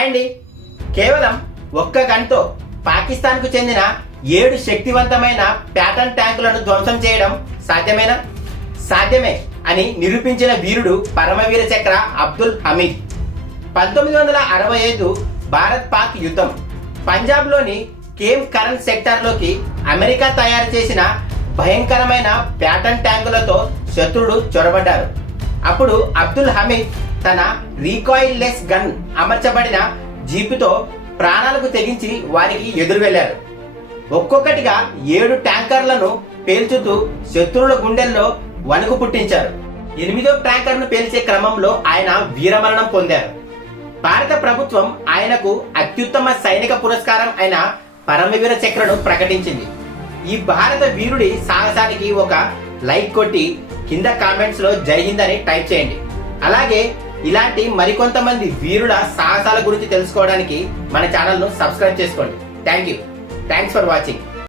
Hi అండి. కేవలం ఒక్క గంటతో పాకిస్తాన్కు చెందిన 7 శక్తివంతమైన ప్యాటర్న్ ట్యాంకులను ధ్వంసం చేయడం సాధ్యమేనా? సాధ్యమే అని నిరూపించిన వీరుడు పరమవీర చక్ర అబ్దుల్ హమీద్. 1965 భారత్ పాక్ యుద్ధం. పంజాబ్లోని కేమ్ కరణ్ సెక్టార్లోకి అమెరికా తయారు చేసిన భయంకరమైన ప్యాటర్న్ ట్యాంకులతో శత్రుడు చొరబడ్డారు. అప్పుడు అబ్దుల్ హమీద్ తన రీకాయిల్ లెస్ గన్ అమర్చబడిన జీపుతో ప్రాణాలకు తెగించి వారికి ఎదురు వెళ్లారు. ఒక్కొక్కటిగా 7 ట్యాంకర్లను పేల్చుతూ శత్రువుల గుండెల్లో వణుకు పుట్టించారు. 8వ ట్యాంకర్ను పేల్చే క్రమంలో ఆయన వీరమరణం పొందారు. భారత ప్రభుత్వం ఆయనకు అత్యుత్తమ సైనిక పురస్కారం అయిన పరమవీర చక్రను ప్రకటించింది. ఈ భారత వీరుడి సాహసానికి ఒక లైక్ కొట్టి కింద కామెంట్స్ లో జై హింద్ అని టైప్ చేయండి. అలాగే ఇలాంటి మరికొంతమంది వీరుల సాహసాల గురించి తెలుసుకోవడానికి మన ఛానల్ ను సబ్స్క్రైబ్ చేసుకోండి. Thanks for watching.